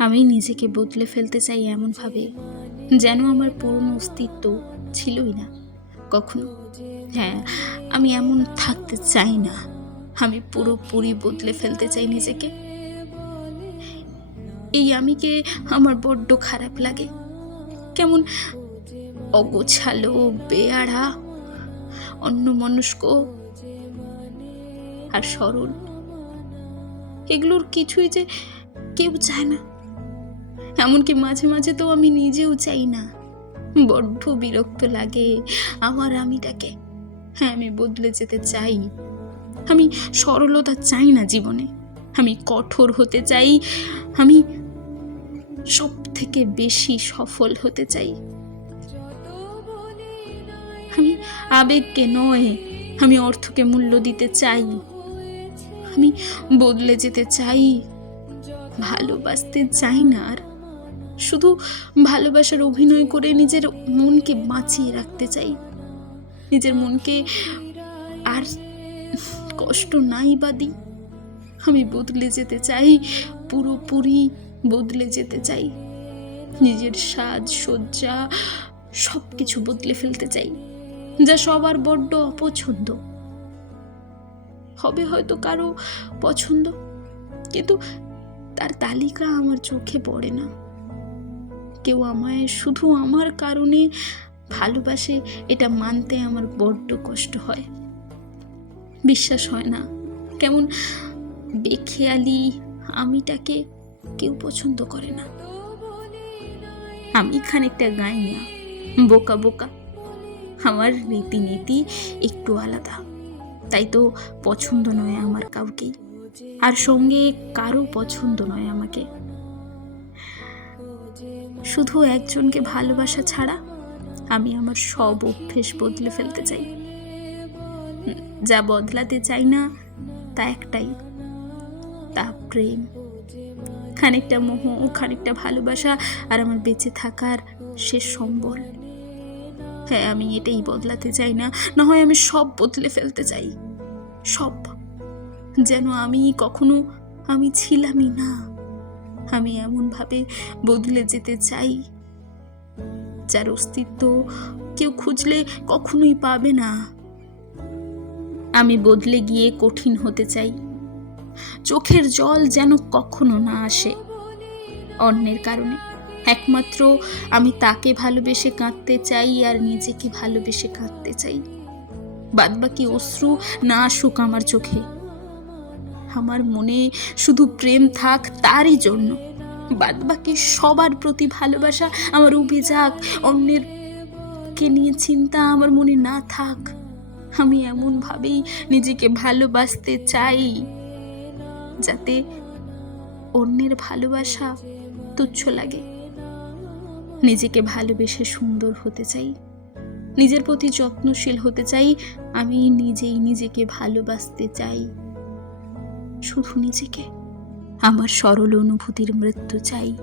আমি নিজেকে বদলে ফেলতে চাই এমনভাবে যেন আমার পুরনো অস্তিত্ব ছিলই না কখনো। হ্যাঁ, আমি এমন থাকতে চাই না। আমি পুরোপুরি বদলে ফেলতে চাই নিজেকে। এই আমিকে আমার বড্ড খারাপ লাগে। কেমন অগোছালো, বেয়াড়া, অন্যমনস্ক আর সরল, এগুলোর কিছুই যে কেউ চায় না। এমনকি মাঝে মাঝে তো আমি নিজেও চাই না। বড্ড বিরক্ত লাগে আমার আমিটাকে। হ্যাঁ, আমি বদলে যেতে চাই। আমি সরলতা চাই না জীবনে। আমি কঠোর হতে চাই। আমি সব থেকে বেশি সফল হতে চাই। আমি আবেগকে নয়, আমি অর্থকে মূল্য দিতে চাই। আমি বদলে যেতে চাই। ভালোবাসতে চাই না আর। শুধু ভালোবাসার অভিনয় করে নিজের মনকে বাঁচিয়ে রাখতে চাই। নিজের মনকে আর কষ্ট নাই বা দিই। আমি বদলে যেতে চাই, পুরোপুরি বদলে যেতে চাই। নিজের সাজসজ্জা সব কিছু বদলে ফেলতে চাই, যা সবার বড্ড অপছন্দ হবে। হয়তো কারো পছন্দ, কিন্তু তার তালিকা আমার চোখে পড়ে না। কেউ আমায় শুধু আমার কারণে ভালোবাসে, এটা মানতে আমার বড্ড কষ্ট হয়। বিশ্বাস হয় না। কেমন বেখেয়ালি আমিটাকে কেউ পছন্দ করে না। আমি খানিকটা গাইয়া, বোকা বোকা। আমার রীতিনীতি একটু আলাদা, তাই তো পছন্দ নয় আমার কাউকেই। আর সঙ্গে কারো পছন্দ নয় আমাকে। শুধু একজনকে ভালোবাসা ছাড়া আমি আমার সব অভ্যেস বদলে ফেলতে চাই। যা বদলাতে চাই না তা একটাই, তা প্রেম। খানিকটা মোহ, খানিকটা ভালোবাসা, আর আমার বেঁচে থাকার শেষ সম্বল। হ্যাঁ, আমি এটাই বদলাতে চাই না। না হয় আমি সব বদলে ফেলতে চাই, সব। যেন আমি কখনো আমি ছিলামই না। আমি এমনভাবে বদলে যেতে চাই যার অস্তিত্ব কেউ খুঁজলে কখনোই পাবে না। আমি বদলে গিয়ে কঠিন হতে চাই। চোখের জল যেন কখনো না আসে অন্যের কারণে। একমাত্র আমি তাকে ভালোবেসে কাঁদতে চাই আর নিজেকে ভালোবেসে কাঁদতে চাই। বাদবাকি অশ্রু না আসুক আমার চোখে। আমার মনে শুধু প্রেম থাক তারই জন্য। বাদবাকি সবার প্রতি ভালোবাসা আমার উবে যাক, অন্যের কে নিয়ে চিন্তা আমার মনে না থাক। আমি এমনভাবেই নিজেকে ভালোবাসতে চাই যাতে অন্যের ভালোবাসা তুচ্ছ লাগে। নিজেকে ভালোবেসে সুন্দর হতে চাই, নিজের প্রতি যত্নশীল হতে চাই। আমি নিজেই নিজেকে ভালোবাসতে চাই, শুধু নিজেকে। আমার সরল অনুভূতির মৃত্যু চাই।